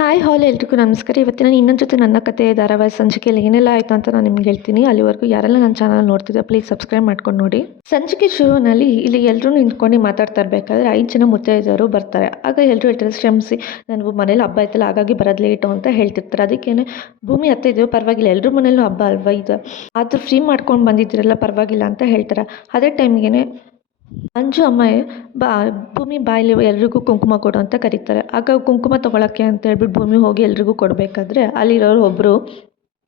Hi ಹಾಲ್ ಎಲ್ರಿಗೂ ನಮಸ್ಕಾರ. ಇವತ್ತಿನ ಇನ್ನೊಂದು ಜೊತೆ ನನ್ನ ಕಥೆ ಧಾರಾವಾಹಿ ಸಂಚಿಕೆಯಲ್ಲಿ ಏನೆಲ್ಲ ಆಯಿತು ಅಂತ ನಾನು ನಿಮ್ಗೆ ಹೇಳ್ತೀನಿ. ಅಲ್ಲಿವರೆಗೂ ಯಾರೆಲ್ಲ ನನ್ನ ಚಾನಲ್ ನೋಡ್ತಿದ್ದೆ ಪ್ಲೀಸ್ ಸಬ್ಸ್ಕ್ರೈಬ್ ಮಾಡ್ಕೊಂಡು ನೋಡಿ. ಸಂಚಿಕೆ ಶುರುವಿನಲ್ಲಿ ಇಲ್ಲಿ ಎಲ್ಲರೂ ನಿಂತ್ಕೊಂಡು ಮಾತಾಡ್ತಾ ಇರಬೇಕಾದ್ರೆ 5 ಜನ ಮುತ್ತೈದೆಯರು ಬರ್ತಾರೆ. ಆಗ ಎಲ್ಲರೂ ಹೇಳ್ತಾರೆ, ಶ್ರಮಿಸಿ ನನಗೂ ಮನೇಲಿ ಹಬ್ಬ ಆಯ್ತಲ್ಲ ಹಾಗಾಗಿ ಬರೋದು ಲೇಟು ಅಂತ ಹೇಳ್ತಿರ್ತಾರೆ. ಅದಕ್ಕೇನೆ ಭೂಮಿ ಅತ್ತೆ ಇದೆಯೋ ಪರವಾಗಿಲ್ಲ, ಎಲ್ಲರೂ ಮನೇಲೂ ಹಬ್ಬ ಅಲ್ವಾ ಇದು, ಆದರೂ ಫ್ರೀ ಮಾಡ್ಕೊಂಡು ಬಂದಿದ್ದೀರಲ್ಲ ಪರವಾಗಿಲ್ಲ ಅಂತ ಹೇಳ್ತಾರೆ. ಅದೇ ಟೈಮ್ಗೆ ಅಂಜು ಅಮ್ಮ ಭೂಮಿ ಬಾಯಲ್ಲಿ ಎಲ್ರಿಗೂ ಕುಂಕುಮ ಕೊಡು ಅಂತ ಕರೀತಾರೆ. ಆಗ ಕುಂಕುಮ ತೊಗೊಳಕ್ಕೆ ಅಂತ ಹೇಳ್ಬಿಟ್ಟು ಭೂಮಿ ಹೋಗಿ ಎಲ್ರಿಗೂ ಕೊಡಬೇಕಾದ್ರೆ ಅಲ್ಲಿರೋರು ಒಬ್ಬರು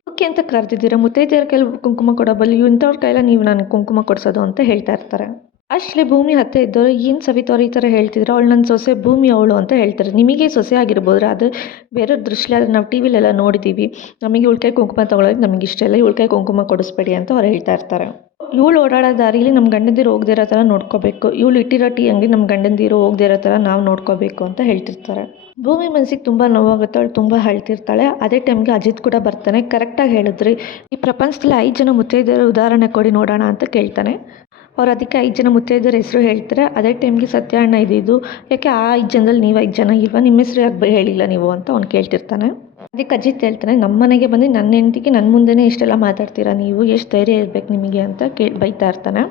ಓಕೆ ಅಂತ ಕರೆದಿದ್ದೀರಾ, ಮುತ್ತೈದೆಯರ ಕೈಲಿ ಕುಂಕುಮ ಕೊಡೋ ಬಲ್ಲಿ ಇಂಥವ್ರ ಕೈಲ ನೀವು ನನಗೆ ಕುಂಕುಮ ಕೊಡಿಸೋದು ಅಂತ ಹೇಳ್ತಾ ಇರ್ತಾರೆ. ಅಷ್ಟೇ ಭೂಮಿ ಹತ್ತೆ ಇದ್ದವರು ಏನು ಸವಿತವ್ರು ಈ ಥರ ಹೇಳ್ತಿದ್ರು, ಅವಳು ನನ್ನ ಸೊಸೆ ಭೂಮಿ ಅವಳು ಅಂತ ಹೇಳ್ತಾರೆ. ನಿಮಗೆ ಸೊಸೆ ಆಗಿರ್ಬೋದು, ಅದು ಬೇರೆ ದೃಷ್ಟಿ, ಆದರೆ ನಾವು ಟಿ ವಿಲೆಲ್ಲ ನೋಡಿದ್ದೀವಿ. ನಮಗೆ ಉಳ್ಕೈ ಕುಂಕುಮ ತೊಗೊಳೋದು ನಮಗೆ ಇಷ್ಟ ಇಲ್ಲ, ಉಳ್ಕೈ ಕುಂಕುಮ ಕೊಡಿಸ್ಬೇಡಿ ಅಂತ ಅವ್ರು ಹೇಳ್ತಾ ಇರ್ತಾರೆ. ಇವಳು ಓಡಾಡೋ ದಾರಿಲಿ ನಮ್ಮ ಗಂಡಂದಿರು ಹೋಗದೇ ಇರೋ ಥರ ನೋಡ್ಕೋಬೇಕು, ಇವಳು ಇಟ್ಟಿರೋ ಟೀ ಅಂಗಡಿ ನಮ್ಮ ಗಂಡಂದಿರು ಹೋಗದೇ ಇರೋ ಥರ ನಾವು ನೋಡ್ಕೋಬೇಕು ಅಂತ ಹೇಳ್ತಿರ್ತಾರೆ. ಭೂಮಿ ಮನಸ್ಸಿಗೆ ತುಂಬ ನೋವಾಗುತ್ತೆ, ಅವಳು ತುಂಬ ಅಳ್ತಿರ್ತಾಳೆ. ಅದೇ ಟೈಮ್ಗೆ ಅಜಿತ್ ಕೂಡ ಬರ್ತಾನೆ. ಕರೆಕ್ಟಾಗಿ ಹೇಳಿದ್ರಿ, ಈ ಪ್ರಪಂಚದಲ್ಲಿ 5 ಜನ ಮುತ್ತೈದೆಯರ ಉದಾಹರಣೆ ಕೊಡಿ ನೋಡೋಣ ಅಂತ ಕೇಳ್ತಾನೆ. ಅವ್ರು ಅದಕ್ಕೆ 5 ಜನ ಮುತ್ತೈದೆಯರ ಹೆಸರು ಹೇಳ್ತಾರೆ. ಅದೇ ಟೈಮ್ಗೆ ಸತ್ಯ ಅಣ್ಣ ಇದು ಯಾಕೆ ಆ 5 ಜನದಲ್ಲಿ ನೀವು 5 ಜನ ಇಲ್ವಾ, ನಿಮ್ಮ ಹೆಸರು ಯಾಕೆ ಹೇಳಿಲ್ಲ ನೀವು ಅಂತ ಅವ್ನು ಕೇಳ್ತಿರ್ತಾನೆ. ಅದಕ್ಕೆ ಅಜಿತ್ ಹೇಳ್ತಾನೆ, ನಮ್ಮ ಮನೆಗೆ ಬಂದು ನನ್ನ ಹೆಂಡತಿಗೆ ನನ್ನ ಮುಂದೆನೇ ಇಷ್ಟೆಲ್ಲ ಮಾತಾಡ್ತೀರಾ ನೀವು, ಎಷ್ಟು ಧೈರ್ಯ ಇರಬೇಕು ನಿಮಗೆ ಅಂತ ಬೈತಾ ಇರ್ತಾನೆ.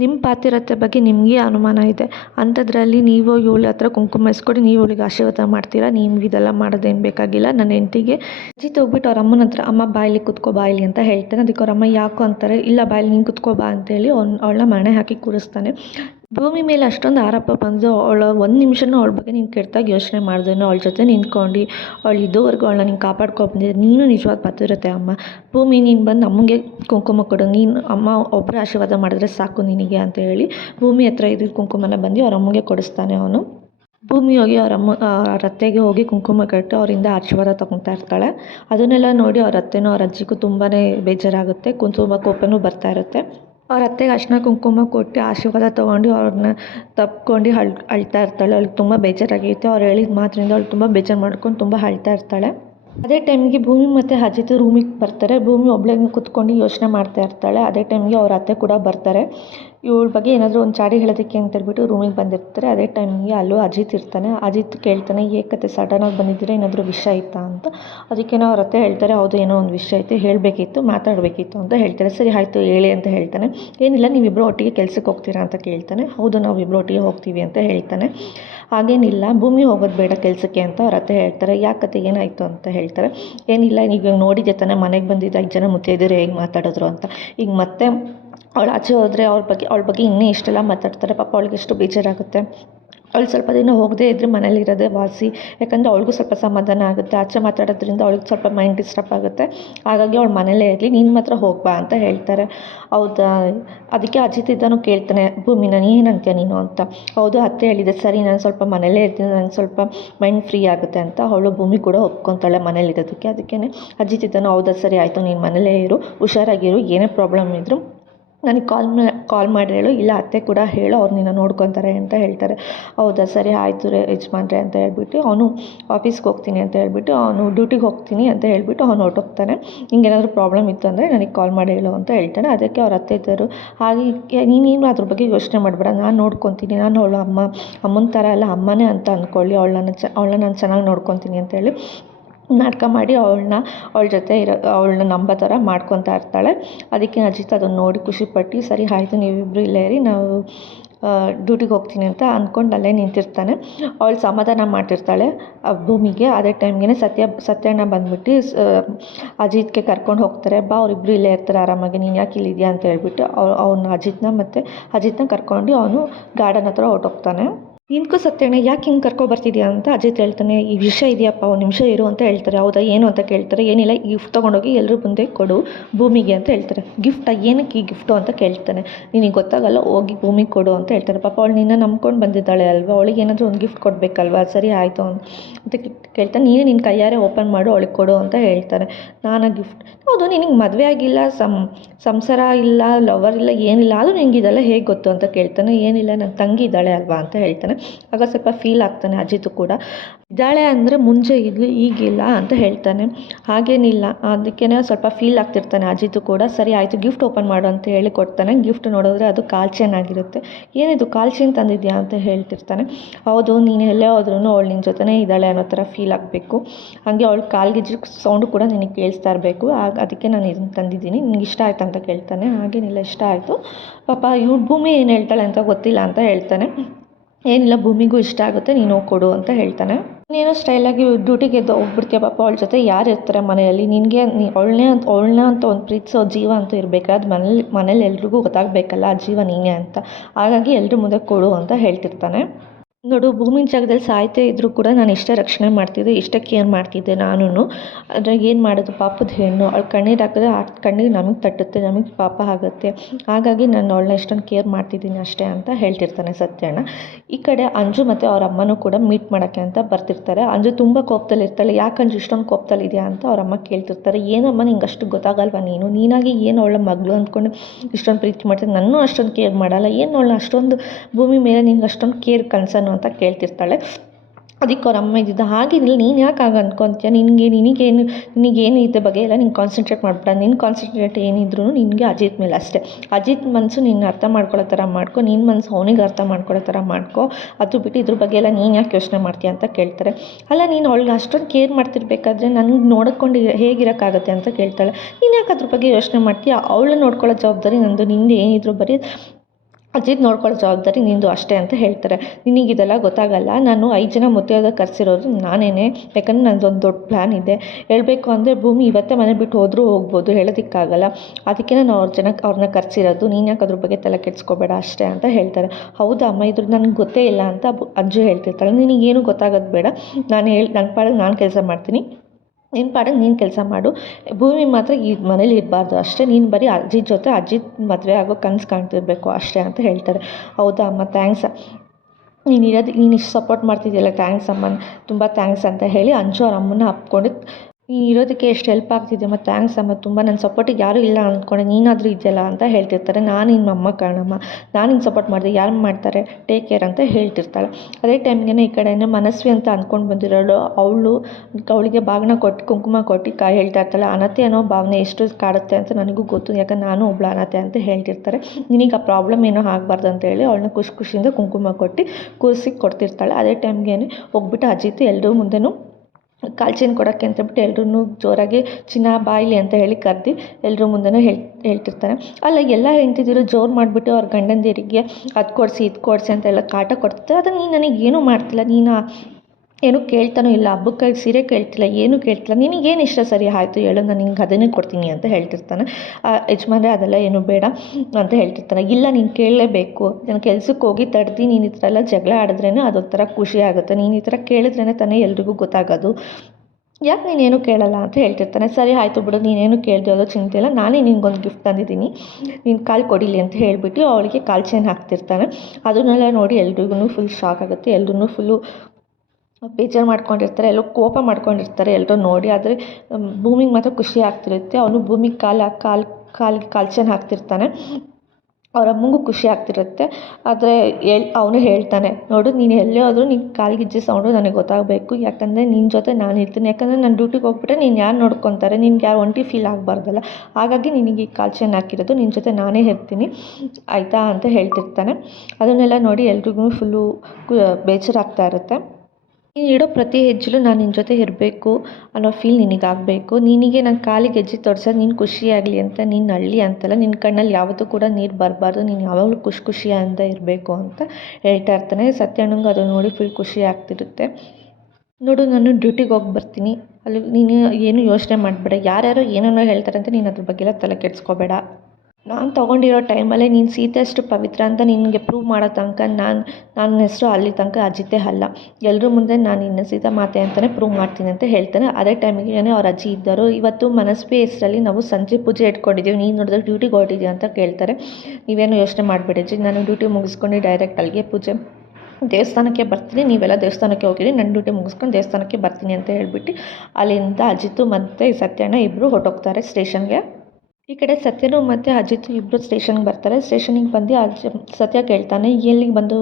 ನಿಮ್ಮ ಪಾತಿರತೆ ಬಗ್ಗೆ ನಿಮಗೆ ಅನುಮಾನ ಇದೆ, ಅಂಥದ್ರಲ್ಲಿ ನೀವು ಇವಳ ಹತ್ರ ಕುಂಕುಮ ಇಸ್ಕೊಡಿ ನೀವು ಇವಳಿಗೆ ಆಶೀರ್ವಾದ ಮಾಡ್ತೀರಾ, ನೀವು ಇದೆಲ್ಲ ಮಾಡೋದೇನು ಬೇಕಾಗಿಲ್ಲ. ನನ್ನ ಹೆಂಡತಿಗೆ ಅಜಿತ್ ಹೋಗ್ಬಿಟ್ಟು ಅವ್ರ ಅಮ್ಮನ ಹತ್ರ ಅಮ್ಮ ಬಾಯಲ್ಲಿ ಕುತ್ಕೋ ಬಾಯಲ್ಲಿ ಅಂತ ಹೇಳ್ತಾನೆ. ಅದಕ್ಕೆ ಅವ್ರ ಅಮ್ಮ ಯಾಕೋ ಅಂತಾರೆ, ಇಲ್ಲ ಬಾಯಲ್ಲಿ ನೀನು ಕುತ್ಕೋ ಬಾ ಅಂತೇಳಿ ಅವಳನ್ನ ಮಣೆ ಹಾಕಿ ಕೂರಿಸ್ತಾನೆ. ಭೂಮಿ ಮೇಲೆ ಅಷ್ಟೊಂದು ಆರೋಪ ಬಂದು ಅವಳ ಒಂದು ನಿಮಿಷನೂ ಅವಳ ಬಗ್ಗೆ ನೀನು ಕೆಟ್ಟದಾಗಿ ಯೋಚನೆ ಮಾಡ್ದೇನೋ ಅವಳ ಜೊತೆ ನಿಂತ್ಕೊಂಡು ಅವಳು ಇದುವರೆಗೂ ಅವಳನ್ನ ನೀನು ಕಾಪಾಡ್ಕೊಂಡು ಬಂದಿದ್ದೆ, ನೀನು ನಿಜವಾದ ಪಾತಿರತೆ ಅಮ್ಮ. ಭೂಮಿ ನೀನು ಬಂದು ಅಮ್ಮಂಗೆ ಕುಂಕುಮ ಕೊಡು, ನೀನು ಅಮ್ಮ ಒಬ್ಬರ ಆಶೀರ್ವಾದ ಮಾಡಿದ್ರೆ ಸಾಕು ನಿನಗೆ ಅಂತ ಹೇಳಿ ಭೂಮಿ ಹತ್ರ ಇದ್ದ ಕುಂಕುಮನ ಬಂದು ಅವ್ರ ಅಮ್ಮಗೆ ಕೊಡಿಸ್ತಾನೆ ಅವನು. ಭೂಮಿ ಹೋಗಿ ಅವ್ರ ಅತ್ತೆಗೆ ಹೋಗಿ ಕುಂಕುಮ ಕಟ್ಟು ಅವರಿಂದ ಆಶೀರ್ವಾದ ತೊಗೊತಾ ಇರ್ತಾಳೆ. ಅದನ್ನೆಲ್ಲ ನೋಡಿ ಅವ್ರ ಅತ್ತೆನೂ ಅವ್ರ ಅಜ್ಜಿಗೂ ತುಂಬಾ ಬೇಜಾರಾಗುತ್ತೆ, ತುಂಬ ಕೋಪನೂ ಬರ್ತಾ ಇರುತ್ತೆ. ಅವ್ರ ಅತ್ತೆಗೆ ಅರಿಶಿನ ಕುಂಕುಮ ಕೊಟ್ಟು ಆಶೀರ್ವಾದ ತೊಗೊಂಡು ಅವ್ರನ್ನ ತಪ್ಕೊಂಡು ಅಳ್ತಾ ಇರ್ತಾಳೆ. ಅವಳಿಗೆ ತುಂಬ ಬೇಜಾರಾಗಿರುತ್ತೆ. ಅವ್ರು ಹೇಳಿದ ಮಾತಿನಿಂದ ಅವಳು ತುಂಬ ಬೇಜಾರು ಮಾಡ್ಕೊಂಡು ತುಂಬ ಅಳ್ತಾ ಇರ್ತಾಳೆ. ಅದೇ ಟೈಮ್ಗೆ ಭೂಮಿ ಮತ್ತು ಅಜಿತ್ ರೂಮಿಗೆ ಬರ್ತಾರೆ. ಭೂಮಿ ಒಬ್ಬಳೇ ಕೂತ್ಕೊಂಡು ಯೋಚನೆ ಮಾಡ್ತಾ ಇರ್ತಾಳೆ. ಅದೇ ಟೈಮ್ಗೆ ಅವ್ರ ಅತ್ತೆ ಕೂಡ ಬರ್ತಾರೆ. ಇವಳ ಬಗ್ಗೆ ಏನಾದರೂ ಒಂದು ಚಾಡಿ ಹೇಳೋದಕ್ಕೆ ಅಂತ ಹೇಳ್ಬಿಟ್ಟು ರೂಮಿಗೆ ಬಂದಿರ್ತಾರೆ. ಅದೇ ಟೈಮ್ಗೆ ಅಲ್ಲೂ ಅಜಿತ್ ಇರ್ತಾನೆ. ಅಜಿತ್ ಕೇಳ್ತಾನೆ, ಏಕತೆ ಸಡನ್ನಾಗಿ ಬಂದಿದ್ದೀರಾ, ಏನಾದರೂ ವಿಷಯ ಇತ್ತಾ ಅಂತ. ಅದಕ್ಕೆ ಅವ್ರ ಅತ್ತೆ ಹೇಳ್ತಾರೆ, ಹೌದು ಏನೋ ಒಂದು ವಿಷಯ ಐತೆ, ಹೇಳಬೇಕಿತ್ತು, ಮಾತಾಡಬೇಕಿತ್ತು ಅಂತ ಹೇಳ್ತಾರೆ. ಸರಿ ಆಯಿತು ಹೇಳಿ ಅಂತ ಹೇಳ್ತಾನೆ. ಏನಿಲ್ಲ ನೀವಿಬ್ಬರು ಒಟ್ಟಿಗೆ ಕೆಲ್ಸಕ್ಕೆ ಹೋಗ್ತೀರಾ ಅಂತ ಕೇಳ್ತಾನೆ. ಹೌದು ನಾವಿಬ್ಬರು ಒಟ್ಟಿಗೆ ಹೋಗ್ತೀವಿ ಅಂತ ಹೇಳ್ತಾನೆ. ಹಾಗೇನಿಲ್ಲ ಭೂಮಿ ಹೋಗೋದು ಬೇಡ ಕೆಲಸಕ್ಕೆ ಅಂತ ಅವ್ರ ಅತ್ತೆ ಹೇಳ್ತಾರೆ. ಯಾಕತ್ತೆ ಏನಾಯಿತು ಅಂತ ಹೇಳ್ತಾರೆ. ಏನಿಲ್ಲ ಈಗ ನೋಡಿದ್ದೆ ತಾನೇ ಮನೆಗೆ ಬಂದಿದ್ದ 5 ಜನ ಮುತ್ತೈದೆಯರು ಹೇಗೆ ಮಾತಾಡಿದ್ರು ಅಂತ. ಈಗ ಮತ್ತೆ ಅವಳು ಆಚೆ ಹೋದರೆ ಅವಳ ಬಗ್ಗೆ ಇನ್ನೂ ಇಷ್ಟೆಲ್ಲ ಮಾತಾಡ್ತಾರೆ. ಪಾಪ ಅವಳಿಗೆ ಎಷ್ಟು ಬೇಜಾರಾಗುತ್ತೆ. ಅವಳು ಸ್ವಲ್ಪ ದಿನ ಹೋಗದೇ ಇದ್ದರೆ ಮನೇಲಿರೋದೇ ವಾಸಿ, ಯಾಕಂದರೆ ಅವಳಿಗೂ ಸ್ವಲ್ಪ ಸಮಾಧಾನ ಆಗುತ್ತೆ. ಆಚೆ ಮಾತಾಡೋದ್ರಿಂದ ಅವಳಿಗೆ ಸ್ವಲ್ಪ ಮೈಂಡ್ ಡಿಸ್ಟರ್ಬ್ ಆಗುತ್ತೆ. ಹಾಗಾಗಿ ಅವಳು ಮನೇಲೇ ಇರಲಿ, ನೀನು ಮಾತ್ರ ಹೋಗ್ಬಾ ಅಂತ ಹೇಳ್ತಾರೆ. ಹೌದಾ, ಅದಕ್ಕೆ ಅಜಿತ್ ಇದ್ದಾನು ಕೇಳ್ತಾನೆ, ಭೂಮಿ ನಾನು ಏನಂತೀಯ ನೀನು ಅಂತ. ಹೌದು ಅತ್ತೆ ಹೇಳಿದೆ ಸರಿ, ನಾನು ಸ್ವಲ್ಪ ಮನೇಲೇ ಇರ್ತೀನಿ, ನನಗೆ ಸ್ವಲ್ಪ ಮೈಂಡ್ ಫ್ರೀ ಆಗುತ್ತೆ ಅಂತ ಅವಳು ಭೂಮಿ ಕೂಡ ಒಪ್ಕೊತಾಳೆ ಮನೇಲಿರೋದಕ್ಕೆ. ಅದಕ್ಕೇ ಅಜಿತ್ ಇದ್ದಾನು, ಹೌದಾ ಸರಿ ಆಯಿತು, ನೀನು ಮನೇಲೇ ಇರು, ಹುಷಾರಾಗಿರು, ಏನೇ ಪ್ರಾಬ್ಲಮ್ ಇದ್ದರೂ ನನಗೆ ಕಾಲ್ ಮಾಡಿ ಹೇಳು, ಇಲ್ಲ ಅತ್ತೆ ಕೂಡ ಹೇಳು, ಅವ್ರು ನಿನ್ನ ನೋಡ್ಕೊತಾರೆ ಅಂತ ಹೇಳ್ತಾರೆ. ಹೌದಾ ಸರಿ ಆಯಿತು ಯಜಮಾನ್ರೆ ಅಂತ ಹೇಳ್ಬಿಟ್ಟು ಅವನು ಆಫೀಸ್ಗೆ ಹೋಗ್ತೀನಿ ಅಂತ ಹೇಳ್ಬಿಟ್ಟು ಅವನು ಡ್ಯೂಟಿಗೆ ಹೋಗ್ತೀನಿ ಅಂತ ಹೇಳ್ಬಿಟ್ಟು ಅವನು ಹೊರಟೋಗ್ತಾನೆ. ಹಿಂಗೇನಾದರೂ ಪ್ರಾಬ್ಲಮ್ ಇತ್ತು ಅಂದರೆ ನನಗೆ ಕಾಲ್ ಮಾಡಿ ಹೇಳು ಅಂತ ಹೇಳ್ತಾನೆ. ಅದಕ್ಕೆ ಅವ್ರ ಅತ್ತೆ ಇದ್ದರು, ಹಾಗೆ ನೀನೇನು ಅದ್ರ ಬಗ್ಗೆ ಯೋಚನೆ ಮಾಡಬೇಡ, ನಾನು ನೋಡ್ಕೊತೀನಿ, ನಾನು ಅವಳು ಅಮ್ಮನ ಥರ ಎಲ್ಲ ಅಮ್ಮನೇ ಅಂತ ಅಂದ್ಕೊಳ್ಳಿ, ಅವಳನ್ನ ನಾನು ಚೆನ್ನಾಗಿ ನೋಡ್ಕೊತೀನಿ ಅಂತೇಳಿ ನಾಟಕ ಮಾಡಿ ಅವಳ ಜೊತೆ ಅವಳನ್ನ ನಂಬೋ ಥರ ಮಾಡ್ಕೊತಾ ಇರ್ತಾಳೆ. ಅದಕ್ಕೆ ಅಜಿತ್ ಅದನ್ನು ನೋಡಿ ಖುಷಿಪಟ್ಟು ಸರಿ ಆಯಿತು ನೀವಿಬ್ಬರು ಇಲ್ಲೇ ಇರಿ, ನಾವು ಡ್ಯೂಟಿಗೆ ಹೋಗ್ತೀನಿ ಅಂತ ಅಂದ್ಕೊಂಡು ಅಲ್ಲೇ ನಿಂತಿರ್ತಾನೆ. ಅವಳು ಸಮಾಧಾನ ಮಾಡ್ತಿರ್ತಾಳೆ ಭೂಮಿಗೆ. ಅದೇ ಟೈಮ್ಗೆ ಸತ್ಯಣ್ಣ ಬಂದುಬಿಟ್ಟು ಅಜಿತ್ಗೆ ಕರ್ಕೊಂಡು ಹೋಗ್ತಾರೆ. ಬಾ ಅವರಿಬ್ಬರು ಇಲ್ಲೇ ಇರ್ತಾರೆ ಆರಾಮಾಗಿ, ನೀನು ಯಾಕೆ ಇಲ್ಲಿದೆಯಾ ಅಂತ ಹೇಳ್ಬಿಟ್ಟು ಅಜಿತ್ನ ಕರ್ಕೊಂಡು ಅವನು ಗಾರ್ಡನ್ ಹತ್ರ ಹೊರಟೋಗ್ತಾನೆ. ನಿನ್ಕೋ ಸತ್ಯಣ್ಣ ಯಾಕೆ ಹಿಂಗೆ ಕರ್ಕೊಬರ್ತಿದ್ಯಾ ಅಂತ ಅಜಿತ್ ಹೇಳ್ತಾನೆ. ಈ ವಿಷಯ ಇದೆಯಪ್ಪ, ಒಂದು ನಿಮಿಷ ಇರು ಅಂತ ಹೇಳ್ತಾರೆ. ಹೌದಾ ಏನು ಅಂತ ಕೇಳ್ತಾರೆ. ಏನಿಲ್ಲ ಗಿಫ್ಟ್ ತೊಗೊಂಡೋಗಿ ಎಲ್ಲರೂ ಮುಂದೆ ಕೊಡು ಭೂಮಿಗೆ ಅಂತ ಹೇಳ್ತಾರೆ. ಗಿಫ್ಟಾ, ಏನಕ್ಕೆ ಈ ಗಿಫ್ಟು ಅಂತ ಕೇಳ್ತಾನೆ. ನಿನಗೆ ಗೊತ್ತಾಗಲ್ಲ, ಹೋಗಿ ಭೂಮಿಗೆ ಕೊಡು ಅಂತ ಹೇಳ್ತಾರೆ. ಪಾಪ ಅವಳು ನಿನ್ನ ನಂಬ್ಕೊಂಡು ಬಂದಿದ್ದಾಳೆ ಅಲ್ವಾ, ಅವಳಿಗೆ ಏನಾದರೂ ಒಂದು ಗಿಫ್ಟ್ ಕೊಡಬೇಕಲ್ವಾ, ಸರಿ ಆಯಿತು ಅಂತ ಕೇಳ್ತಾನೆ. ನೀನೇ ನಿನ್ನ ಕೈಯಾರೆ ಓಪನ್ ಮಾಡು, ಅವಳಿಗೆ ಕೊಡು ಅಂತ ಹೇಳ್ತಾರೆ. ನಾನು ಗಿಫ್ಟ್, ಹೌದು ನಿನಗೆ ಮದುವೆ ಆಗಿಲ್ಲ, ಸಂಸಾರ ಇಲ್ಲ, ಲವರ್ ಇಲ್ಲ, ಏನಿಲ್ಲ, ಅದು ನಿನಗೆ ಇದೆಲ್ಲ ಹೇಗೆ ಗೊತ್ತು ಅಂತ ಕೇಳ್ತಾನೆ. ಏನಿಲ್ಲ ನನ್ನ ತಂಗಿ ಇದ್ದಾಳೆ ಅಲ್ವಾ ಅಂತ ಹೇಳ್ತಾನೆ. ಆಗ ಸ್ವಲ್ಪ ಫೀಲ್ ಆಗ್ತಾನೆ ಅಜಿತ್ ಕೂಡ. ಇದ್ದಾಳೆ ಅಂದರೆ ಮುಂಚೆ ಇದ್ಲು ಈಗಿಲ್ಲ ಅಂತ ಹೇಳ್ತಾನೆ. ಹಾಗೇನಿಲ್ಲ, ಅದಕ್ಕೇ ಸ್ವಲ್ಪ ಫೀಲ್ ಆಗ್ತಿರ್ತಾನೆ ಅಜಿತ್ ಕೂಡ. ಸರಿ ಆಯಿತು ಗಿಫ್ಟ್ ಓಪನ್ ಮಾಡು ಅಂತ ಹೇಳಿ ಕೊಡ್ತಾನೆ. ಗಿಫ್ಟ್ ನೋಡಿದ್ರೆ ಅದು ಕಾಲ್ ಚೈನ್ ಆಗಿರುತ್ತೆ. ಏನಿದು ಕಾಲ್ ಚೈನ್ ತಂದಿದ್ಯಾ ಅಂತ ಹೇಳ್ತಿರ್ತಾನೆ. ಹೌದು, ನೀನು ಎಲ್ಲೇ ಹೋದ್ರೂ ಅವಳು ನಿನ್ನ ಜೊತೆನೇ ಇದ್ದಾಳೆ ಅನ್ನೋ ಥರ ಫೀಲ್ ಆಗಬೇಕು. ಹಾಗೆ ಅವಳು ಕಾಲ್ಗೆಜ್ಜೆ ಸೌಂಡು ಕೂಡ ನಿನಗೆ ಕೇಳಿಸ್ತಾ ಇರಬೇಕು. ಅದಕ್ಕೆ ನಾನು ಇದನ್ನು ತಂದಿದ್ದೀನಿ, ನಿನಗೆ ಇಷ್ಟ ಆಯ್ತು ಅಂತ ಕೇಳ್ತಾನೆ. ಹಾಗೇನಿಲ್ಲ, ಇಷ್ಟ ಆಯಿತು. ಪಾಪ ಇವ್ಳು ಭೂಮಿ ಏನು ಹೇಳ್ತಾಳೆ ಅಂತ ಗೊತ್ತಿಲ್ಲ ಅಂತ ಹೇಳ್ತಾನೆ. ಏನಿಲ್ಲ, ಭೂಮಿಗೂ ಇಷ್ಟ ಆಗುತ್ತೆ, ನೀನು ಕೊಡು ಅಂತ ಹೇಳ್ತಾನೆ. ನೀನು ಸ್ಟೈಲಾಗಿ ಡ್ಯೂಟಿಗೆ ಎದ್ದು ಹೋಗ್ಬಿಡ್ತೀಯ. ಪಾಪ ಅವಳ ಜೊತೆ ಯಾರು ಇರ್ತಾರೆ ಮನೆಯಲ್ಲಿ, ನಿನಗೆ ಅವಳನ್ನ ಅಂತ ಒಂದು ಪ್ರೀತಿಸೋ ಜೀವ ಅಂತೂ ಇರಬೇಕು. ಅದು ಮನೇಲಿ ಎಲ್ರಿಗೂ ಗೊತ್ತಾಗಬೇಕಲ್ಲ ಆ ಜೀವ ನೀನೇ ಅಂತ. ಹಾಗಾಗಿ ಎಲ್ರ ಮುಂದೆ ಕೊಡು ಅಂತ ಹೇಳ್ತಿರ್ತಾನೆ. ನೋಡು, ಭೂಮಿನ ಜಾಗದಲ್ಲಿ ಸಾಯ್ತೇ ಇದ್ದರೂ ಕೂಡ ನಾನು ಇಷ್ಟೇ ರಕ್ಷಣೆ ಮಾಡ್ತಿದ್ದೆ, ಇಷ್ಟೇ ಕೇರ್ ಮಾಡ್ತಿದ್ದೆ ನಾನು. ಆದರೆ ಏನು ಮಾಡೋದು, ಪಾಪದ ಹೆಣ್ಣು, ಅವಳು ಕಣ್ಣೀರು ಹಾಕಿದ್ರೆ ಆ ಕಣ್ಣೀರು ನಮಗೆ ತಟ್ಟುತ್ತೆ, ನಮಗೆ ಪಾಪ ಆಗುತ್ತೆ. ಹಾಗಾಗಿ ನಾನು ಅವಳನ್ನ ಇಷ್ಟೊಂದು ಕೇರ್ ಮಾಡ್ತಿದ್ದೀನಿ ಅಷ್ಟೇ ಅಂತ ಹೇಳ್ತಿರ್ತಾನೆ ಸತ್ಯಣ್ಣ. ಈ ಕಡೆ ಅಂಜು ಮತ್ತು ಅವ್ರ ಅಮ್ಮನೂ ಕೂಡ ಮೀಟ್ ಮಾಡೋಕ್ಕೆ ಅಂತ ಬರ್ತಿರ್ತಾರೆ. ಅಂಜು ತುಂಬ ಕೋಪದಲ್ಲಿರ್ತಾಳೆ. ಯಾಕೆ ಅಂಜು ಇಷ್ಟೊಂದು ಕೋಪದಲ್ಲಿದೆಯಾ ಅಂತ ಅವ್ರ ಅಮ್ಮ ಕೇಳ್ತಿರ್ತಾರೆ. ಏನಮ್ಮ ನಿಂಗೆ ಅಷ್ಟು ಗೊತ್ತಾಗಲ್ವಾ, ನೀನಾಗಿ ಏನು ಅವಳ ಮಗಳು ಅಂದ್ಕೊಂಡು ಇಷ್ಟೊಂದು ಪ್ರೀತಿ ಮಾಡ್ತೀನಿ, ನನ್ನೂ ಅಷ್ಟೊಂದು ಕೇರ್ ಮಾಡಲ್ಲ, ಏನು ಅವಳನ್ನ ಅಷ್ಟೊಂದು ಭೂಮಿ ಮೇಲೆ ನಿಂಗೆ ಅಷ್ಟೊಂದು ಕೇರ್ ಕನ್ಸರ್ನು ಅಂತ ಕೇಳ್ತಿರ್ತಾಳೆ. ಅದಕ್ಕೆ ಅವ್ರ ಅಮ್ಮ ಇದ್ದಿದ್ದು, ಹಾಗೇನಿಲ್ಲ, ನೀನು ಯಾಕೆ ಆಗ ಅಂದ್ಕೊತೀಯ, ನಿನಗೇನು ಇದ್ರ ಬಗ್ಗೆ ಎಲ್ಲ ನೀನು ಕಾನ್ಸಂಟ್ರೇಟ್ ಮಾಡ್ಬಿಡ. ನಿನ್ನ ಕಾನ್ಸಂಟ್ರೇಟ್ ಏನಿದ್ರು ನಿನಗೆ ಅಜಿತ್ ಮೇಲೆ ಅಷ್ಟೇ. ಅಜಿತ್ ಮನಸ್ಸು ನಿನ್ನ ಅರ್ಥ ಮಾಡ್ಕೊಳ್ಳೋ ಥರ ಮಾಡ್ಕೊ, ನಿನ್ನ ಮನಸ್ಸು ಅವನಿಗೆ ಅರ್ಥ ಮಾಡ್ಕೊಳ್ಳೋ ಥರ ಮಾಡ್ಕೊ. ಅದು ಬಿಟ್ಟು ಇದ್ರ ಬಗ್ಗೆ ಎಲ್ಲ ನೀನು ಯಾಕೆ ಯೋಚನೆ ಮಾಡ್ತೀಯ ಅಂತ ಕೇಳ್ತಾರೆ. ಅಲ್ಲ, ನೀನು ಅವಳಿಗೆ ಅಷ್ಟೊಂದು ಕೇರ್ ಮಾಡ್ತಿರ್ಬೇಕಾದ್ರೆ ನನಗೆ ನೋಡ್ಕೊಂಡು ಹೇಗಿರೋಕ್ಕಾಗತ್ತೆ ಅಂತ ಕೇಳ್ತಾಳೆ. ನೀನು ಯಾಕೆ ಅದ್ರ ಬಗ್ಗೆ ಯೋಚನೆ ಮಾಡ್ತೀಯ, ಅವಳನ್ನ ನೋಡ್ಕೊಳ್ಳೋ ಜವಾಬ್ದಾರಿ ನಂದು, ನಿಂದು ಏನಿದ್ರು ಬರೀ ಅಜಿತ್ ನೋಡ್ಕೊಳ್ಳೋ ಜವಾಬ್ದಾರಿ ನಿಂದು ಅಷ್ಟೇ ಅಂತ ಹೇಳ್ತಾರೆ. ನಿನಗಿದೆಲ್ಲ ಗೊತ್ತಾಗಲ್ಲ, ನಾನು 5 ಜನ ಮುತ್ತೈದೆ ಕರೆಸಿರೋದು ನಾನೇನೆ. ಯಾಕಂದರೆ ನನ್ನದೊಂದು ದೊಡ್ಡ ಪ್ಲ್ಯಾನ್ ಇದೆ. ಹೇಳಬೇಕು ಅಂದರೆ ಭೂಮಿ ಇವತ್ತೇ ಮನೆ ಬಿಟ್ಟು ಹೋದರೂ ಹೋಗ್ಬೋದು, ಹೇಳೋದಕ್ಕಾಗಲ್ಲ. ಅದಕ್ಕೆ ನಾನು ಅವ್ರನ್ನ ಕರೆಸಿರೋದು. ನೀನು ಯಾಕೆ ಅದ್ರ ಬಗ್ಗೆ ತಲೆ ಕೆಡಿಸ್ಕೋಬೇಡ ಅಷ್ಟೇ ಅಂತ ಹೇಳ್ತಾರೆ. ಹೌದಾ ಅಮ್ಮ, ಇದ್ರ ನನಗೆ ಗೊತ್ತೇ ಇಲ್ಲ ಅಂತ ಅಂಜು ಹೇಳ್ತಿರ್ತಾಳೆ. ನಿನಗೇನು ಗೊತ್ತಾಗೋದು ಬೇಡ, ನನ್ನ ಪಾಡಿಗೆ ನಾನು ಕೆಲಸ ಮಾಡ್ತೀನಿ, ನಿನ್ನ ಪಾಡಿಗೆ ನೀನು ಕೆಲಸ ಮಾಡು. ಭೂಮಿ ಮಾತ್ರ ಈ ಮನೇಲಿ ಇರಬಾರ್ದು ಅಷ್ಟೇ. ನೀನು ಬರೀ ಅಜಿತ್ ಮದುವೆ ಆಗೋ ಕನಸು ಕಾಣ್ತಿರ್ಬೇಕು ಅಷ್ಟೇ ಅಂತ ಹೇಳ್ತಾರೆ. ಹೌದಾ ಅಮ್ಮ, ಥ್ಯಾಂಕ್ಸ್, ನೀನು ಇಷ್ಟು ಸಪೋರ್ಟ್ ಮಾಡ್ತಿದ್ದೀಯಲ್ಲ, ಥ್ಯಾಂಕ್ಸ್ ಅಮ್ಮ, ತುಂಬ ಥ್ಯಾಂಕ್ಸ್ ಅಂತ ಹೇಳಿ ಅಂಜು ಅವ್ರ ಅಮ್ಮನ್ನ ಅಪ್ಕೊಂಡು, ನೀನು ಇರೋದಕ್ಕೆ ಎಷ್ಟು ಹೆಲ್ಪ್ ಆಗ್ತಿದೆ ಮತ್ತು ಥ್ಯಾಂಕ್ಸ್ ಅಮ್ಮ, ತುಂಬ ನನ್ನ ಸಪೋರ್ಟಿಗೆ ಯಾರೂ ಇಲ್ಲ ಅಂದ್ಕೊಂಡೆ, ನೀನಾದರೂ ಇದೆಯಲ್ಲ ಅಂತ ಹೇಳ್ತಿರ್ತಾರೆ. ನಾನು ನಿಮ್ಮ ಅಮ್ಮ ಕಾಣಮ್ಮ, ನಾನು ಹಿಂಗೆ ಸಪೋರ್ಟ್ ಮಾಡಿದೆ, ಯಾರು ಮಾಡ್ತಾರೆ, ಟೇಕ್ ಕೇರ್ ಅಂತ ಹೇಳ್ತಿರ್ತಾಳೆ. ಅದೇ ಟೈಮ್ಗೆ ಈ ಕಡೆನೇ ಮನಸ್ವಿ ಅಂತ ಅಂದ್ಕೊಂಡು ಬಂದಿರೋಳು ಅವಳಿಗೆ ಬಾಗಿನ ಕೊಟ್ಟು ಕುಂಕುಮ ಕೊಟ್ಟು ಹೇಳ್ತಾ ಇರ್ತಾಳೆ. ಅನತೆ ಅನ್ನೋ ಭಾವನೆ ಎಷ್ಟು ಕಾಡುತ್ತೆ ಅಂತ ನನಗೂ ಗೊತ್ತು, ಯಾಕಂದ್ರೆ ನಾನು ಒಬ್ಳು ಅನತೆ ಅಂತ ಹೇಳ್ತಿರ್ತಾರೆ. ನಿನಗೆ ಆ ಪ್ರಾಬ್ಲಮ್ ಏನೋ ಆಗಬಾರ್ದು ಅಂತ ಹೇಳಿ ಅವಳನ್ನ ಖುಷಿಯಿಂದ ಕುಂಕುಮ ಕೊಟ್ಟು ಕೂರಿಸಿ ಕೊಡ್ತಿರ್ತಾಳೆ. ಅದೇ ಟೈಮ್ಗೆ ಹೋಗ್ಬಿಟ್ಟು ಅಜಿತ್ ಎಲ್ಲರೂ ಮುಂದೆನೂ ಕಾಲ್ ಚೈನ್ ಕೊಡೋಕ್ಕೆ ಅಂತೇಳ್ಬಿಟ್ಟು ಎಲ್ರೂ ಜೋರಾಗಿ ಚಿನ್ನ ಬಾಯಿಲಿ ಅಂತ ಹೇಳಿ ಕರೆದು ಎಲ್ಲರ ಮುಂದೆನೂ ಹೇಳ್ತಿರ್ತಾನೆ. ಅಲ್ಲ, ಎಲ್ಲ ಹೆಂಡ್ತಿದಿರು ಜೋರು ಮಾಡಿಬಿಟ್ಟು ಅವ್ರ ಗಂಡಂದಿರಿಗೆ ಅದು ಕೊಡಿಸಿ ಇದು ಕೊಡಿಸಿ ಅಂತೆಲ್ಲ ಕಾಟ ಕೊಡ್ತಿರ್ತಾರೆ. ಅದನ್ನು ನೀನು ನನಗೇನೂ ಮಾಡ್ತಿಲ್ಲ, ನೀನು ಏನೂ ಕೇಳ್ತಾನೂ ಇಲ್ಲ, ಹಬ್ಬಕ್ಕೆ ಸೀರೆ ಕೇಳ್ತಿಲ್ಲ, ಏನೂ ಕೇಳ್ತಿಲ್ಲ, ನಿನಗೇನು ಇಷ್ಟ, ಸರಿ ಆಯಿತು ಹೇಳು, ನಾನು ನಿಂಗೆ ಅದನ್ನೇ ಕೊಡ್ತೀನಿ ಅಂತ ಹೇಳ್ತಿರ್ತಾನೆ. ಯಜಮಾನ್ರೆ ಅದೆಲ್ಲ ಏನೂ ಬೇಡ ಅಂತ ಹೇಳ್ತಿರ್ತಾನೆ. ಇಲ್ಲ, ನೀನು ಕೇಳಲೇಬೇಕು, ನಾನು ಕೆಲ್ಸಕ್ಕೆ ಹೋಗಿ ತಡ್ದು ನೀನು ಈ ಥರ ಎಲ್ಲ ಜಗಳ ಆಡಿದ್ರೇ ಅದೊಂಥರ ಖುಷಿ ಆಗುತ್ತೆ, ನೀನು ಈ ಥರ ಕೇಳಿದ್ರೇ ತಾನೇ ಎಲ್ರಿಗೂ ಗೊತ್ತಾಗೋದು, ಯಾಕೆ ನೀನೇನು ಕೇಳಲ್ಲ ಅಂತ ಹೇಳ್ತಿರ್ತಾನೆ. ಸರಿ ಆಯಿತು ಬಿಡು, ನೀನೇನು ಕೇಳ್ದೆ ಅದು ಚಿಂತೆ ಇಲ್ಲ, ನಾನೇ ನಿನ್ಗೊಂದು ಗಿಫ್ಟ್ ತಂದಿದ್ದೀನಿ, ನೀನು ಕಾಲು ಕೊಡಿಲಿ ಅಂತ ಹೇಳಿಬಿಟ್ಟು ಅವಳಿಗೆ ಕಾಲು ಚೈನ್ ಹಾಕ್ತಿರ್ತಾನೆ. ಅದನ್ನೆಲ್ಲ ನೋಡಿ ಎಲ್ರಿಗೂ ಫುಲ್ ಶಾಕ್ ಆಗುತ್ತೆ. ಎಲ್ರೂ ಫುಲ್ಲು ಬೇಜಾರು ಮಾಡ್ಕೊಂಡಿರ್ತಾರೆ, ಎಲ್ಲೋ ಕೋಪ ಮಾಡ್ಕೊಂಡಿರ್ತಾರೆ ಎಲ್ಲರೂ ನೋಡಿ. ಆದರೆ ಭೂಮಿಗೆ ಮಾತ್ರ ಖುಷಿ ಆಗ್ತಿರುತ್ತೆ. ಅವನು ಭೂಮಿಗೆ ಕಾಲು ಚೈನ್ ಹಾಕ್ತಿರ್ತಾನೆ. ಅವ್ರ ಅಮ್ಮಂಗೂ ಖುಷಿ ಆಗ್ತಿರುತ್ತೆ. ಆದರೆ ಅವನು ಹೇಳ್ತಾನೆ, ನೋಡು, ನೀನು ಎಲ್ಲೇ ಹೋದರೂ ನಿನ್ನ ಕಾಲ್ಗೆಜ್ಜೆ ಸೌಂಡು ನನಗೆ ಗೊತ್ತಾಗಬೇಕು, ಯಾಕಂದರೆ ನಿನ್ನ ಜೊತೆ ನಾನು ಇರ್ತೀನಿ. ಯಾಕಂದರೆ ನಾನು ಡ್ಯೂಟಿಗೆ ಹೋಗ್ಬಿಟ್ರೆ ನೀನು ಯಾರು ನೋಡ್ಕೊತಾರೆ, ನಿನ್ಗೆ ಯಾರು ಒಂಟಿ ಫೀಲ್ ಆಗಬಾರ್ದಲ್ಲ, ಹಾಗಾಗಿ ನಿನಗೆ ಈ ಕಾಲ್ ಚೈನ್ ಹಾಕಿರೋದು, ನಿನ್ನ ಜೊತೆ ನಾನೇ ಇರ್ತೀನಿ ಆಯಿತಾ ಅಂತ ಹೇಳ್ತಿರ್ತಾನೆ. ಅದನ್ನೆಲ್ಲ ನೋಡಿ ಎಲ್ರಿಗೂ ಫುಲ್ಲು ಬೇಜಾರಾಗ್ತಾ ಇರುತ್ತೆ. ನೀನು ಇಡೋ ಪ್ರತಿ ಹೆಜ್ಜೆಲೂ ನಾನು ನಿನ್ನ ಜೊತೆ ಇರಬೇಕು ಅನ್ನೋ ಫೀಲ್ ನಿನಗಾಗಬೇಕು. ನಿನಗೆ ನನ್ನ ಕಾಲಿಗೆ ಹೆಜ್ಜೆ ತೊಡ್ಸೋದು ನೀನು ಖುಷಿಯಾಗಲಿ ಅಂತ, ನೀನು ಅಳ್ಳಿ ಅಂತಲ್ಲ, ನಿನ್ನ ಕಣ್ಣಲ್ಲಿ ಯಾವತ್ತೂ ಕೂಡ ನೀರು ಬರಬಾರ್ದು, ನೀನು ಯಾವಾಗಲೂ ಖುಷಿಯಿಂದ ಇರಬೇಕು ಅಂತ ಹೇಳ್ತಾ ಇರ್ತಾನೆ. ಸತ್ಯಣ್ಣಂಗೆ ಅದು ನೋಡಿ ಫುಲ್ ಖುಷಿ ಆಗ್ತಿರುತ್ತೆ. ನೋಡು, ನಾನು ಡ್ಯೂಟಿಗೆ ಹೋಗಿ ಬರ್ತೀನಿ, ಅಲ್ಲಿ ನೀನು ಏನು ಯೋಚನೆ ಮಾಡಬೇಡ, ಯಾರ್ಯಾರೋ ಏನೇನೋ ಹೇಳ್ತಾರೆ ಅಂತ ನೀನು ಅದ್ರ ಬಗ್ಗೆ ಎಲ್ಲ ತಲೆ ಕೆಡಿಸ್ಕೋಬೇಡ. ನಾನು ತೊಗೊಂಡಿರೋ ಟೈಮಲ್ಲೇ ನೀನು ಸೀತೆ ಅಷ್ಟು ಪವಿತ್ರ ಅಂತ ನಿನಗೆ ಪ್ರೂವ್ ಮಾಡೋ ತನಕ ನನ್ನ ಹೆಸರು ಅಲ್ಲಿ ತನಕ ಅಜಿತೇ ಅಲ್ಲ, ಎಲ್ಲರ ಮುಂದೆ ನಾನು ನಿನ್ನ ಸೀತಾ ಮಾತೆ ಅಂತಲೇ ಪ್ರೂವ್ ಮಾಡ್ತೀನಿ ಅಂತ ಹೇಳ್ತಾನೆ. ಅದೇ ಟೈಮಿಗೆ ಅವ್ರ ಅಜ್ಜಿ ಇದ್ದರು. ಇವತ್ತು ಮನಸ್ವಿ ಹೆಸರಲ್ಲಿ ನಾವು ಸಂಜೆ ಪೂಜೆ ಇಟ್ಕೊಂಡಿದ್ದೀವಿ, ನೀನು ನೋಡಿದ್ರೆ ಡ್ಯೂಟಿಗೆ ಹೊರಟಿದ್ದೀಯ ಅಂತ ಕೇಳ್ತಾರೆ. ನೀವೇನು ಯೋಚನೆ ಮಾಡಬೇಡಿ ಅಜ್ಜಿ, ನಾನು ಡ್ಯೂಟಿ ಮುಗಿಸ್ಕೊಂಡು ಡೈರೆಕ್ಟ್ ಅಲ್ಲಿಗೆ ದೇವಸ್ಥಾನಕ್ಕೆ ಬರ್ತೀನಿ, ನೀವೆಲ್ಲ ದೇವಸ್ಥಾನಕ್ಕೆ ಹೋಗಿರಿ, ನನ್ನ ಡ್ಯೂಟಿ ಮುಗಿಸ್ಕೊಂಡು ದೇವಸ್ಥಾನಕ್ಕೆ ಬರ್ತೀನಿ ಅಂತ ಹೇಳ್ಬಿಟ್ಟು ಅಲ್ಲಿಂದ ಅಜಿತು ಮತ್ತು ಸತ್ಯಣ್ಣ ಇಬ್ಬರು ಹೊರಟೋಗ್ತಾರೆ ಸ್ಟೇಷನ್ಗೆ. ಈ ಕಡೆ ಸತ್ಯನು ಮತ್ತು ಅಜಿತ್ ಇಬ್ಬರು ಸ್ಟೇಷನ್ಗೆ ಬರ್ತಾರೆ. ಸ್ಟೇಷನಿಗೆ ಬಂದು ಸತ್ಯ ಕೇಳ್ತಾನೆ, ಎಲ್ಲಿಗೆ ಬಂದು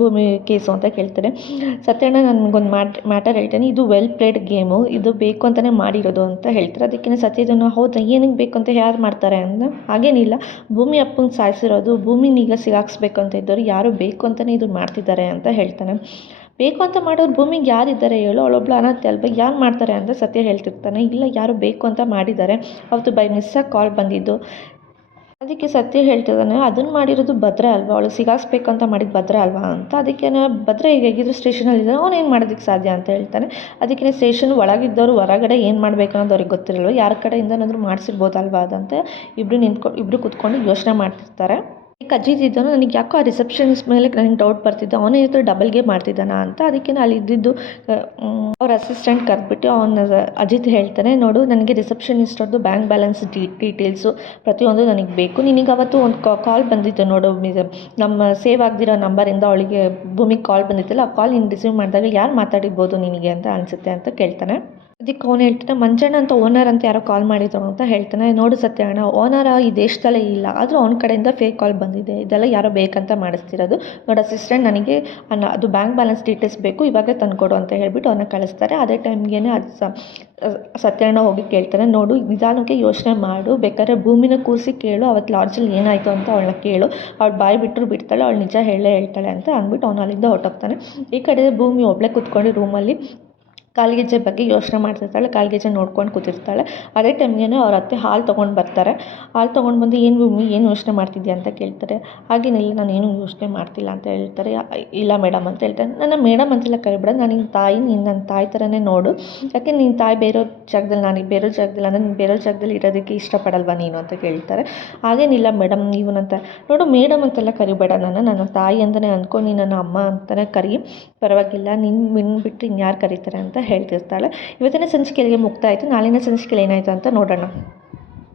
ಭೂಮಿ ಕೇಸು ಅಂತ ಕೇಳ್ತಾರೆ. ಸತ್ಯಣ್ಣ ನನಗೊಂದು ಮ್ಯಾಟರ್ ಹೇಳ್ತಾನೆ, ಇದು ವೆಲ್ ಪ್ಲೇಡ್ ಗೇಮು, ಇದು ಬೇಕು ಅಂತಲೇ ಮಾಡಿರೋದು ಅಂತ ಹೇಳ್ತಾರೆ. ಅದಕ್ಕೆ ಸತ್ಯದನ್ನು ಹೌದಾ ಏನಕ್ಕೆ ಬೇಕು ಅಂತ ಯಾರು ಮಾಡ್ತಾರೆ ಅಂತ, ಹಾಗೇನಿಲ್ಲ ಭೂಮಿ ಅಪ್ಪಂಗೆ ಸಾಯಿಸಿರೋದು ಭೂಮಿನೀಗ ಸಿಗಾಕ್ಸ್ಬೇಕು ಅಂತ ಇದ್ದವರು ಯಾರು ಬೇಕು ಅಂತಲೇ ಇದು ಮಾಡ್ತಿದ್ದಾರೆ ಅಂತ ಹೇಳ್ತಾನೆ. ಬೇಕು ಅಂತ ಮಾಡೋರು ಭೂಮಿಗೆ ಯಾರಿದ್ದಾರೆ ಹೇಳು, ಅವಳೊಬ್ಳು ಅನಾಥೆ ಅಲ್ವಾ, ಯಾರು ಮಾಡ್ತಾರೆ ಅಂತ ಸತ್ಯ ಹೇಳ್ತಿರ್ತಾನೆ. ಇಲ್ಲ ಯಾರು ಬೇಕು ಅಂತ ಮಾಡಿದ್ದಾರೆ, ಅವತ್ತು ಬೈ ಮಿಸ್ಸಾಗಿ ಕಾಲ್ ಬಂದಿದ್ದು. ಅದಕ್ಕೆ ಸತ್ಯ ಹೇಳ್ತಿದ್ದಾನೆ, ಅದನ್ನು ಮಾಡಿರೋದು ಭದ್ರ ಅಲ್ವಾ, ಅವಳು ಸಿಗಾಕ್ಸ್ಬೇಕು ಅಂತ ಮಾಡಿದ್ದು ಭದ್ರ ಅಲ್ವಾ ಅಂತ. ಅದಕ್ಕೆ ಭದ್ರ ಈಗ ಹೇಗಿದ್ರು ಸ್ಟೇಷನಲ್ಲಿದ್ದಾನೆ, ಅವ್ನು ಏನು ಮಾಡೋದಕ್ಕೆ ಸಾಧ್ಯ ಅಂತ ಹೇಳ್ತಾನೆ. ಅದಕ್ಕೆ ಸ್ಟೇಷನ್ ಒಳಗಿದ್ದವರು ಹೊರಗಡೆ ಏನು ಮಾಡಬೇಕು ಅನ್ನೋದು ಅವ್ರಿಗೆ ಗೊತ್ತಿರಲ್ವ, ಯಾರ ಕಡೆಯಿಂದನಾದರೂ ಮಾಡಿಸಿರ್ಬೋದಲ್ವಾ ಅದಂತ ಇಬ್ಬರು ಕೂತ್ಕೊಂಡು ಯೋಚನೆ ಮಾಡ್ತಿರ್ತಾರೆ. ಅಜಿತ್ ಇದ್ದವನು, ನನಗೆ ಯಾಕೋ ಆ ರಿಸೆಪ್ಷನಿಸ್ಟ್ ಮೇಲೆ ನನಗೆ ಡೌಟ್ ಬರ್ತಿದ್ದೆ, ಅವನೇ ಇತ್ತು ಡಬಲ್ ಗೇಮ್ ಮಾಡ್ತಿದ್ದಾನ ಅಂತ. ಅದಕ್ಕೆ ಅಲ್ಲಿ ಇದ್ದಿದ್ದು ಅವ್ರ ಅಸಿಸ್ಟೆಂಟ್ ಕರೆದ್ಬಿಟ್ಟು ಅಜಿತ್ ಹೇಳ್ತಾನೆ, ನೋಡು ನನಗೆ ರಿಸೆಪ್ಷನಿಸ್ಟವ್ರದ್ದು ಬ್ಯಾಂಕ್ ಬ್ಯಾಲೆನ್ಸ್ ಡೀಟೇಲ್ಸು ಪ್ರತಿಯೊಂದು ನನಗೆ ಬೇಕು. ನಿನಗೆ ಅವತ್ತು ಒಂದು ಕಾಲ್ ಬಂದಿತ್ತು ನೋಡು, ನಮ್ಮ ಸೇವ್ ಆಗದಿರೋ ನಂಬರಿಂದ ಅವಳಿಗೆ ಭೂಮಿಗೆ ಕಾಲ್ ಬಂದಿತ್ತಲ್ಲ, ಆ ಕಾಲ್ ನೀನು ರಿಸೀವ್ ಮಾಡಿದಾಗ ಯಾರು ಮಾತಾಡಿರ್ಬೋದು ನಿನಗೆ ಅಂತ ಅನಿಸುತ್ತೆ ಅಂತ ಕೇಳ್ತಾನೆ. ಅದಕ್ಕೆ ಅವ್ನು ಹೇಳ್ತಾನೆ, ಮಂಜಣ್ಣ ಅಂತ ಓನರ್ ಅಂತ ಯಾರೋ ಕಾಲ್ ಮಾಡಿದ್ರು ಅಂತ ಹೇಳ್ತಾನೆ. ನೋಡು ಸತ್ಯಣ್ಣ, ಓನರ್ ಈ ದೇಶದಲ್ಲೇ ಇಲ್ಲ, ಆದರೂ ಅವ್ನ ಕಡೆಯಿಂದ ಫೇಕ್ ಕಾಲ್ ಬಂದಿದೆ, ಇದೆಲ್ಲ ಯಾರೋ ಬೇಕಂತ ಮಾಡಿಸ್ತಿರೋದು. ನೋಡಿ ಅಸಿಸ್ಟೆಂಟ್, ನನಗೆ ಅದು ಬ್ಯಾಂಕ್ ಬ್ಯಾಲೆನ್ಸ್ ಡೀಟೇಲ್ಸ್ ಬೇಕು, ಇವಾಗಲೇ ತಂದುಕೊಡು ಅಂತ ಹೇಳ್ಬಿಟ್ಟು ಅವನ್ನ ಕಳಿಸ್ತಾರೆ. ಅದೇ ಟೈಮ್ಗೆ ಅದು ಸತ್ಯಣ್ಣ ಹೋಗಿ ಕೇಳ್ತಾನೆ, ನೋಡು ನಿಧಾನಕ್ಕೆ ಯೋಚನೆ ಮಾಡು, ಬೇಕಾದ್ರೆ ಭೂಮಿನ ಕೂರಿಸಿ ಕೇಳು, ಅವತ್ತು ಲಾಡ್ಜಲ್ಲಿ ಏನಾಯಿತು ಅಂತ ಅವಳನ್ನ ಕೇಳು, ಅವಳು ಬಾಯಿ ಬಿಟ್ಟರು ಬಿಡ್ತಾಳೆ, ಅವಳು ನಿಜ ಹೇಳ್ತಾಳೆ ಅಂತ ಅಂದ್ಬಿಟ್ಟು ಅವನು ಅಲ್ಲಿಂದ ಹೊರಟೋಗ್ತಾನೆ. ಈ ಕಡೆ ಭೂಮಿ ಒಬ್ಬಳೇ ಕೂತ್ಕೊಂಡು ರೂಮಲ್ಲಿ ಕಾಲ್ಗೆಜ್ಜೆ ಬಗ್ಗೆ ಯೋಚನೆ ಮಾಡ್ತಿರ್ತಾಳೆ. ಕಾಲ್ಗೆಜ್ಜೆ ನೋಡ್ಕೊಂಡು ಕೂತಿರ್ತಾಳೆ. ಅದೇ ಟೈಮ್ಗೆ ಅವ್ರ ಅತ್ತೆ ಹಾಲು ತೊಗೊಂಡು ಬರ್ತಾರೆ. ಹಾಲು ತೊಗೊಂಡು ಬಂದು, ಏನು ಭೂಮಿ ಏನು ಯೋಚನೆ ಮಾಡ್ತಿದ್ಯಾ ಅಂತ ಕೇಳ್ತಾರೆ. ಹಾಗೇನಿಲ್ಲ, ನಾನು ಏನೂ ಯೋಚನೆ ಮಾಡ್ತಿಲ್ಲ ಅಂತ ಹೇಳ್ತಾರೆ. ಇಲ್ಲ ಮೇಡಮ್ ಅಂತ ಹೇಳ್ತಾರೆ. ನನ್ನ ಮೇಡಮ್ ಅಂತೆಲ್ಲ ಕರಿಬೇಡ, ನಾನು ನಿನ್ನ ತಾಯಿ, ನೀನು ನನ್ನ ತಾಯಿ ಥರನೇ ನೋಡು. ಯಾಕೆ ನಿನ್ನ ತಾಯಿ ಬೇರೆಯವ್ರ ಜಾಗದಲ್ಲಿ, ನಾನೀಗ ಬೇರೆಯವ್ರ ಜಾಗದಲ್ಲಿ ಅಂದರೆ ನೀನು ಬೇರೆಯವ್ರ ಜಾಗದಲ್ಲಿ ಇರೋದಕ್ಕೆ ಇಷ್ಟಪಡಲ್ವಾ ನೀನು ಅಂತ ಕೇಳ್ತಾರೆ. ಹಾಗೇನಿಲ್ಲ ಮೇಡಮ್, ನೀವು ನನ್ನ ನೋಡು ಮೇಡಮ್ ಅಂತೆಲ್ಲ ಕರಿಬೇಡ, ನನ್ನ ತಾಯಿ ಅಂತಲೇ ಅಂದ್ಕೊಂಡು ನೀನು ನನ್ನ ಅಮ್ಮ ಅಂತಲೇ ಕರಿ, ಪರವಾಗಿಲ್ಲ, ನಿನ್ನ ಬಿಟ್ಟು ಇನ್ಯಾರು ಕರೀತಾರೆ ಅಂತ ಹೇಳ್ತಿರ್ತಾಳೆ. ಇವತ್ತಿನ ಸಂಚಿಕೆಗೆ ಮುಕ್ತಾಯ ಆಯಿತು. ನಾಳಿನ ಸಂಚಿಕೆಯಲ್ಲಿ ಏನಾಯಿತು ಅಂತ ನೋಡೋಣ.